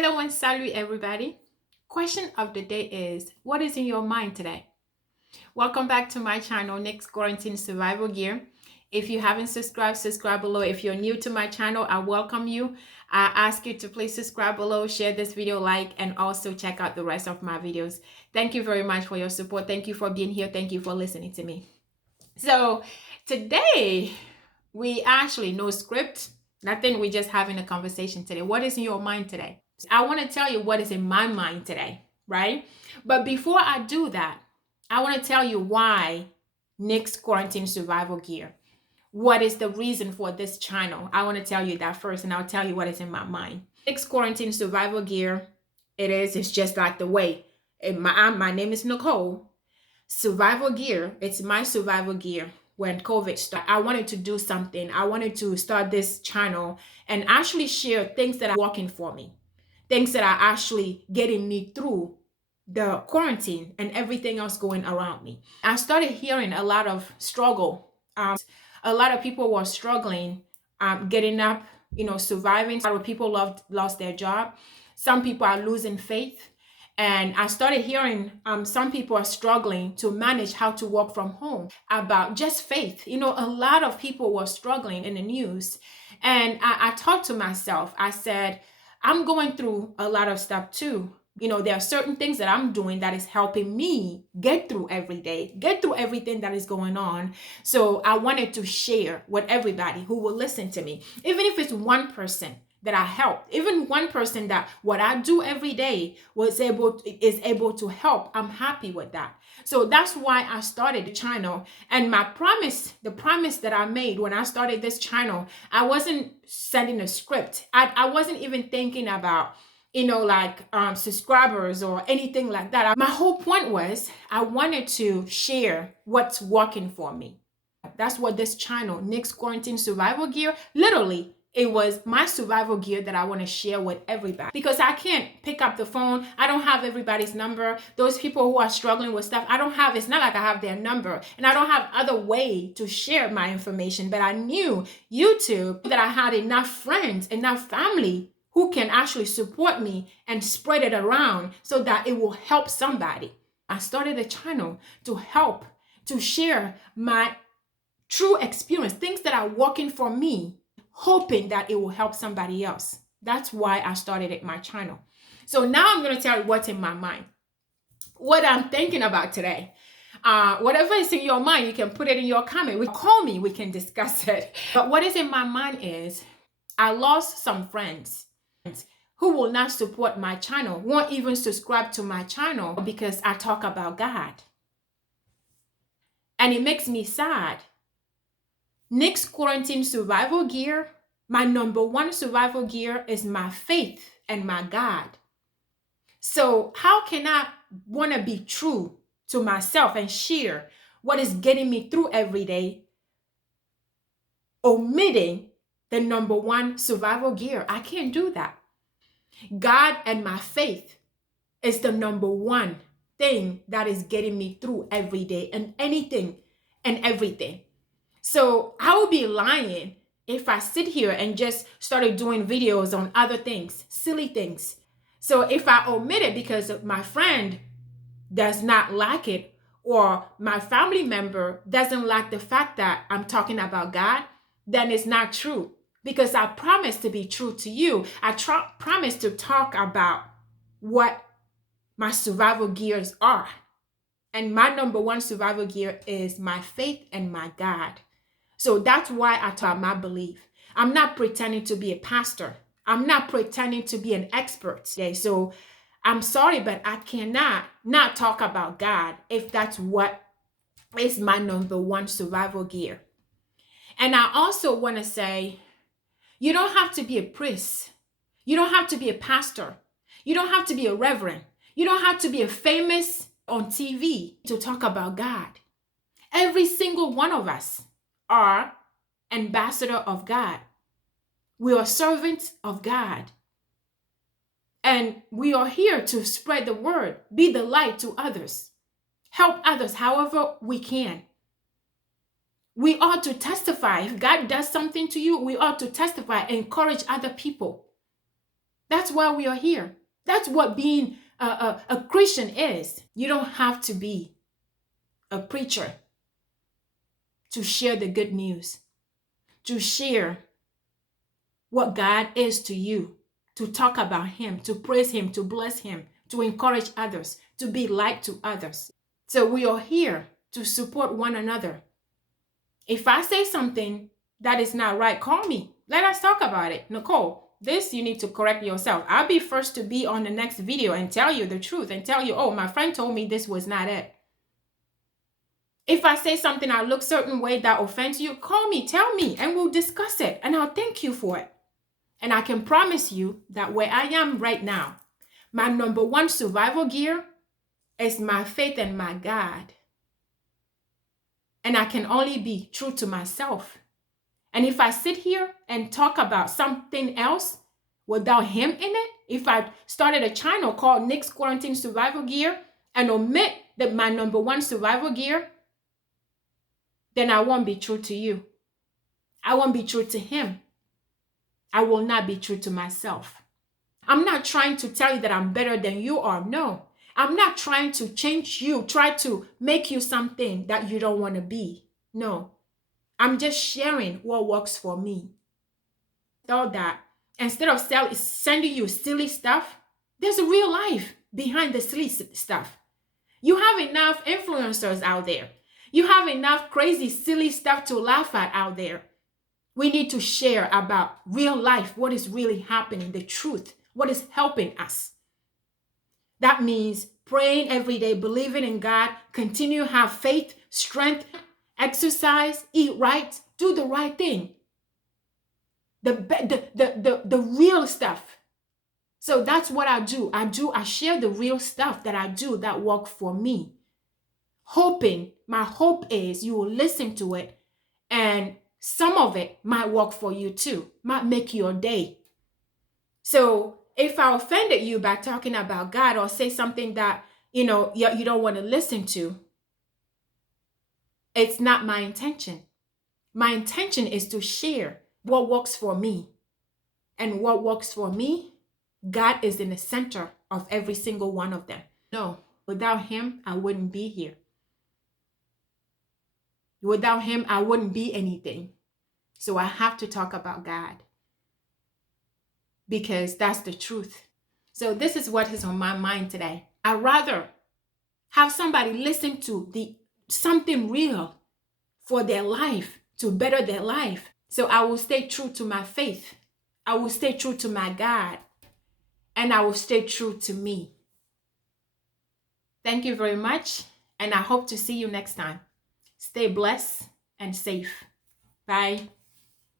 Hello and salut everybody. Question of the day is, what is in your mind today? Welcome back to my channel, Next Quarantine Survival Gear. If you haven't subscribed, subscribe below. If you're new to my channel, I welcome you. I ask you to please subscribe below, share this video, like, and also check out the rest of my videos. Thank you very much for your support. Thank you for being here. Thank you for listening to me. So today, we actually no script, nothing. We're just having a conversation today. What is in your mind today? I want to tell you what is in my mind today, right? But before I do that, I want to tell you why Next Quarantine Survival Gear. What is the reason for this channel? I want to tell you that first, and I'll tell you what is in my mind. Next Quarantine Survival Gear, it's just like the way. My name is Nicole. Survival gear, it's my survival gear. When COVID started, I wanted to do something. I wanted to start this channel and actually share things that are working for me, things that are actually getting me through the quarantine and everything else going around me. I started hearing a lot of struggle. A lot of people were struggling, getting up, surviving. A lot of people lost their job. Some people are losing faith. And I started hearing some people are struggling to manage how to work from home, about just faith. A lot of people were struggling in the news. And I talked to myself. I said, I'm going through a lot of stuff too. There are certain things that I'm doing that is helping me get through every day, get through everything that is going on. So I wanted to share with everybody who will listen to me, even if it's one person that I help, even one person that what I do every day is able to help. I'm happy with that. So that's why I started the channel. And the promise that I made when I started this channel, I wasn't sending a script. I wasn't even thinking about subscribers or anything like that. My whole point was I wanted to share what's working for me. That's what this channel, Next Quarantine Survival Gear, literally, it was my survival gear that I want to share with everybody, because I can't pick up the phone. I don't have everybody's number. Those people who are struggling with stuff, it's not like I have their number, and I don't have other way to share my information. But I knew YouTube, that I had enough friends, enough family who can actually support me and spread it around so that it will help somebody. I started a channel to help, to share my true experience, things that are working for me, hoping that it will help somebody else. That's why I started my channel. So now I'm going to tell you what's in my mind, what I'm thinking about today. Whatever is in your mind, you can put it in your comment. Call me, we can discuss it. But what is in my mind is I lost some friends who will not support my channel, won't even subscribe to my channel because I talk about God. And it makes me sad. Next Quarantine Survival Gear, my number one survival gear is my faith and my God. So how can I want to be true to myself and share what is getting me through every day, omitting the number one survival gear? I can't do that. God and my faith is the number one thing that is getting me through every day and anything and everything. So I would be lying if I sit here and just started doing videos on other things, silly things. So if I omit it because my friend does not like it, or my family member doesn't like the fact that I'm talking about God, then it's not true. Because I promise to be true to you. I promise to talk about what my survival gears are. And my number one survival gear is my faith and my God. So that's why I talk my belief. I'm not pretending to be a pastor. I'm not pretending to be an expert. Okay, so I'm sorry, but I cannot not talk about God if that's what is my number one survival gear. And I also want to say, you don't have to be a priest. You don't have to be a pastor. You don't have to be a reverend. You don't have to be a famous on TV to talk about God. Every single one of us are ambassador of God. We are servants of God. And we are here to spread the word, be the light to others, help others however we can. We ought to testify. If God does something to you, we ought to testify, encourage other people. That's why we are here. That's what being a Christian is. You don't have to be a preacher to share the good news, to share what God is to you, to talk about Him, to praise Him, to bless Him, to encourage others, to be light to others. So we are here to support one another. If I say something that is not right, call me. Let us talk about it. Nicole, this you need to correct yourself. I'll be first to be on the next video and tell you the truth and tell you, oh, my friend told me this was not it. If I say something I look certain way that offends you, call me, tell me, and we'll discuss it. And I'll thank you for it. And I can promise you that where I am right now, my number one survival gear is my faith in my God. And I can only be true to myself. And if I sit here and talk about something else without Him in it, if I started a channel called Nick's Quarantine Survival Gear and omit that my number one survival gear, then I won't be true to you. I won't be true to Him. I will not be true to myself. I'm not trying to tell you that I'm better than you are. No. I'm not trying to change you, try to make you something that you don't want to be. No. I'm just sharing what works for me. All that. Instead of sending you silly stuff, there's a real life behind the silly stuff. You have enough influencers out there. You have enough crazy, silly stuff to laugh at out there. We need to share about real life, what is really happening, the truth, what is helping us. That means praying every day, believing in God, continue to have faith, strength, exercise, eat right, do the right thing. The real stuff. So that's what I do. I share the real stuff that I do that work for me. My hope is you will listen to it and some of it might work for you too, might make your day. So if I offended you by talking about God or say something that, you don't want to listen to, it's not my intention. My intention is to share what works for me. And what works for me, God is in the center of every single one of them. No, without Him, I wouldn't be here. Without Him, I wouldn't be anything. So I have to talk about God because that's the truth. So this is what is on my mind today. I'd rather have somebody listen to something real for their life, to better their life. So I will stay true to my faith. I will stay true to my God. And I will stay true to me. Thank you very much. And I hope to see you next time. Stay blessed and safe. Bye.